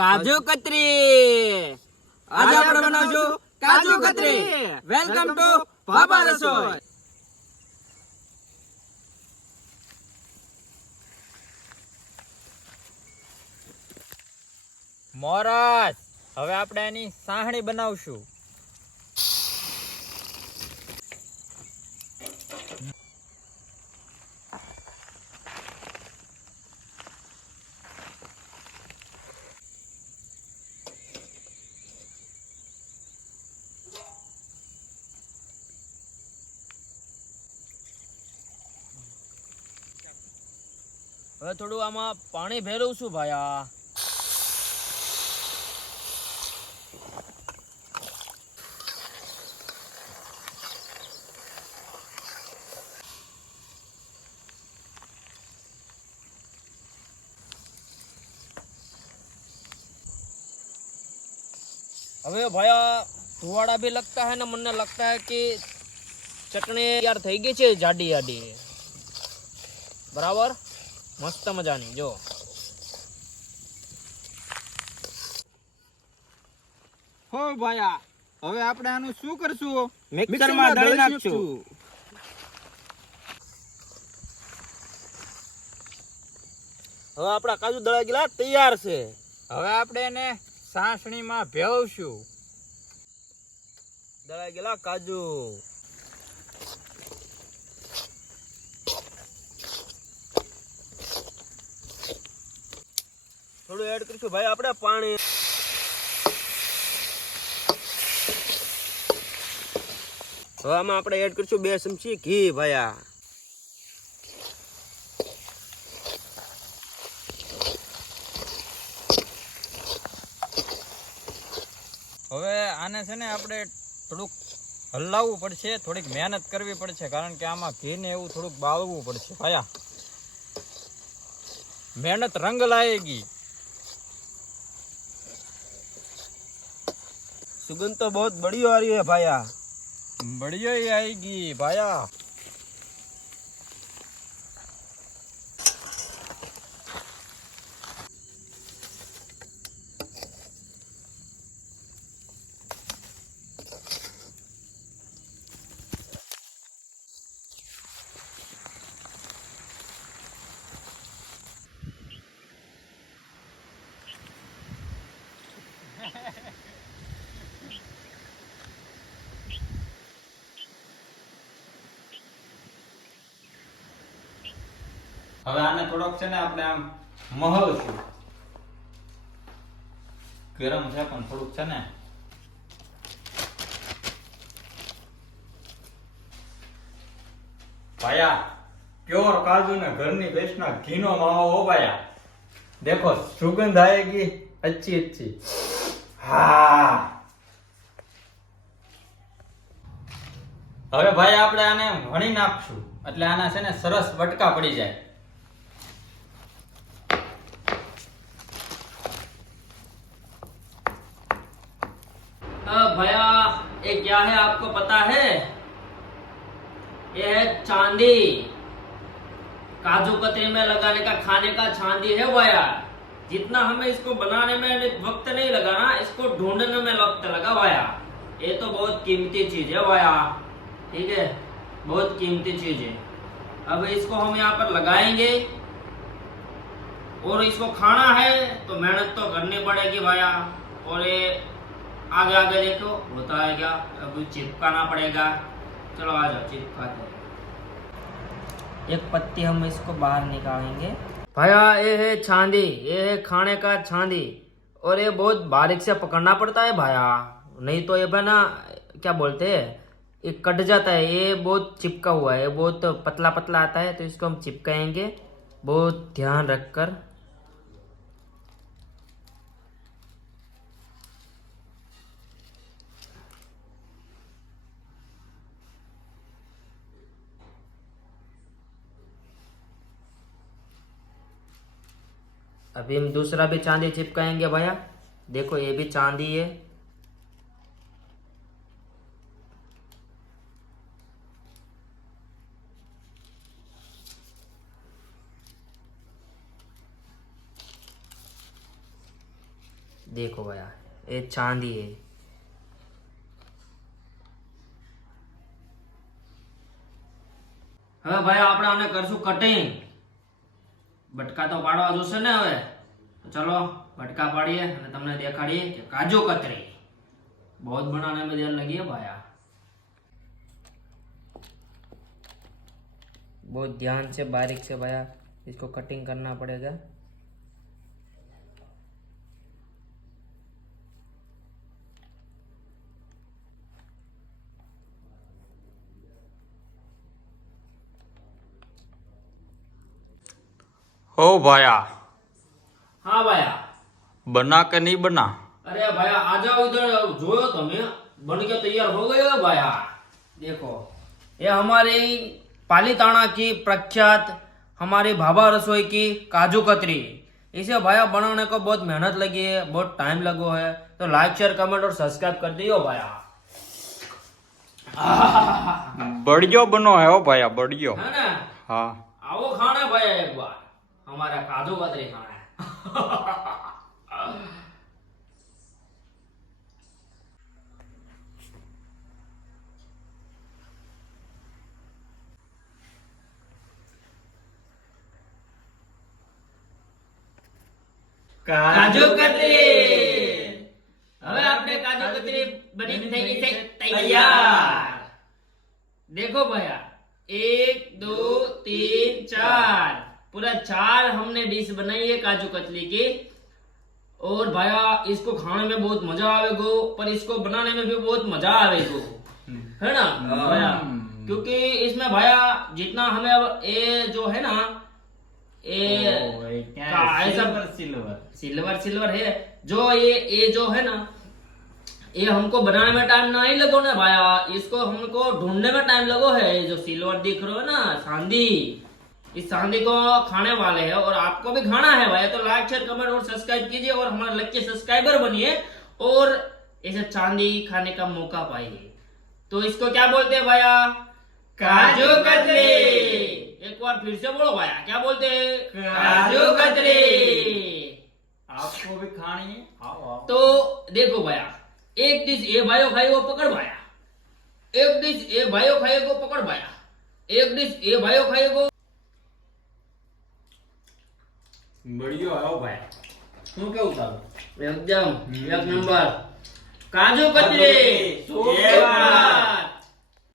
કાજુ કતરી. આજે આપણે બનાવશું કાજુ કતરી. વેલકમ ટુ ભાભા રસોઈ મોરસ હવે આપણે એની સાહણી બનાવશું. હવે થોડું આમાં પાણી ભેરવું છું ભાઈ આ હવે ભાયા ધુવાડા બી લગતા હે ને મને લગતા હે કે ચટણી યાર થઈ ગઈ છે જાડી જાડી બરાબર મસ્ત મજાની જો. હો ભાયા હવે આપણે આનું શું કરશું? મિક્સરમાં દળી નાખશું. હવે આપણા કાજુ દળા ગેલા તૈયાર છે. હવે આપણે એને સાસણીમાં ભેળવશું. દળાઈ ગેલા કાજુ. થોડું એડ કરીશું. ભાઈ, આપણે પાણી હવે આપણે એડ કરીશું બે ચમચી ઘી ભાયા હવે આને છે ને આપણે થોડુંક હલાવવું પડશે, થોડીક મહેનત કરવી પડશે, કારણ કે આમાં ઘી ને એવું થોડુંક બાળવું પડશે ભાયા મહેનત રંગ લાએગી सुगंध तो बहुत बड़ी आ रही है भाया बढ़िया ही आएगी भाया હવે આને થોડોક છે ને આપણે આમ છે ગરમ છે પણ થોડુંક છે ને. ભાયા, પ્યોર કાજુ ને ઘરની ભેંસના ઘીનો માવો હો ભાયા. દેખો, સુગંધ આવે આયેગી અચ્છી અચ્છી. હા. હવે ભાઈ આપણે આને વણી નાખશું. એટલે આના છે ને સરસ વટકા પડી જાય. क्या है आपको पता है? ये है चांदी। काजू कतरी में लगाने का, खाने का चांदी है भैया जितना हमें इसको बनाने में वक्त नहीं लगा ना इसको ढूँढने में वक्त लगा भैया ये तो बहुत कीमती चीज़ है भैया ठीक है? बहुत कीमती चीज़ है। अब इसको हम यहाँ पर लगाएँगे। और इसको खाना है तो मेहनत तो करनी पड़ेगी भैया और ये आगे आगे देखो, होता है क्या? अभी चिपकाना पड़ेगा। चलो आ जाओ, चिपकाते। एक पत्ती हम इसको बाहर निकालेंगे। भैया, ये है चांदी ये है खाने का चांदी और ये बहुत बारीक से पकड़ना पड़ता है भैया। नहीं तो ये बना क्या बोलते हैं? ये कट जाता है, ये बहुत चिपका हुआ है बहुत पतला पतला आता है तो इसको हम चिपकाएँगे। बहुत ध्यान रखकर। अभी हम दूसरा भी चांदी चिपकाएंगे भैया देखो ये भी चांदी है देखो भैया ये चांदी है હવે ભાઈ આપણે આને કરશું કટિંગ બટકા તો પાડવા જોશે ને હવે તો ચલો બટકા પાડીએ અને તમને દેખાડીએ કે કાજુ કતરી बहुत बनाने में देर लगी है भाया बहुत ध्यान से बारीक से भाया इसको कटिंग करना पड़ेगा हो भाया हाँ भाया बना के नहीं बना अरे भाया आ जाओ इधर जोयो तो मैं बन के तैयार हो गए हो भाया देखो ये हमारी पालीताना की प्रख्यात हमारी भाभा रसोई की काजू कतरी इसे भाया बनाने को बहुत मेहनत लगी है बहुत टाइम लगो है तो लाइक शेयर कमेंट और सब्सक्राइब कर दियो भाया बढ़ियो बनो है हो भाया बढ़ियो है ना हाँ आओ खाना भाया एक बार हमारा काजू कतरी खाना है काजू कतली। हमें आपने काजू कतली बनी थी तैयार। देखो भैया एक दो तीन चार। पूरा चार हमने डिश बनाई है काजू कतली की। और भैया इसको खाने में बहुत मज़ा आवेगो पर इसको बनाने में भी बहुत मज़ा आवेगो। है ना? भैया क्योंकि इसमें भैया जितना हमें अब ये जो है ना ये का ऐसा सिल्वर सिल्वर है। जो ये ये जो है ना ये हमको बनाने में टाइम नहीं लगो ना भाया। इसको हमको ढूँढने में टाइम लगो है। ये जो सिल्वर दिख रहा है ना सांदी। इस सांदी को खाने वाले हैं और आपको भी खाना है भाई तो लाइक शेयर कमेंट और सब्सक्राइब कीजिए और हमारे लक्की सब्सक्राइबर बनिए और इसे चांदी खाने का मौका पाइए। तो इसको क्या बोलते हैं भाया? काजू कतरी एक बार फिर से बोलो भाया क्या बोलते हैं? काजू कतरी आपको भी खानी है? आओ आओ तो देखो भैया एक डिश ये भाइयों खाए वो पकड़ भाया। एक डिश ये भाइयों खाए को पकड़ भाया। एक डिश ये भाइयों खाए को મળ્યો આવો ભાઈ. શું કેવું તારું? એકદમ એક નંબર. કાજુ કતરી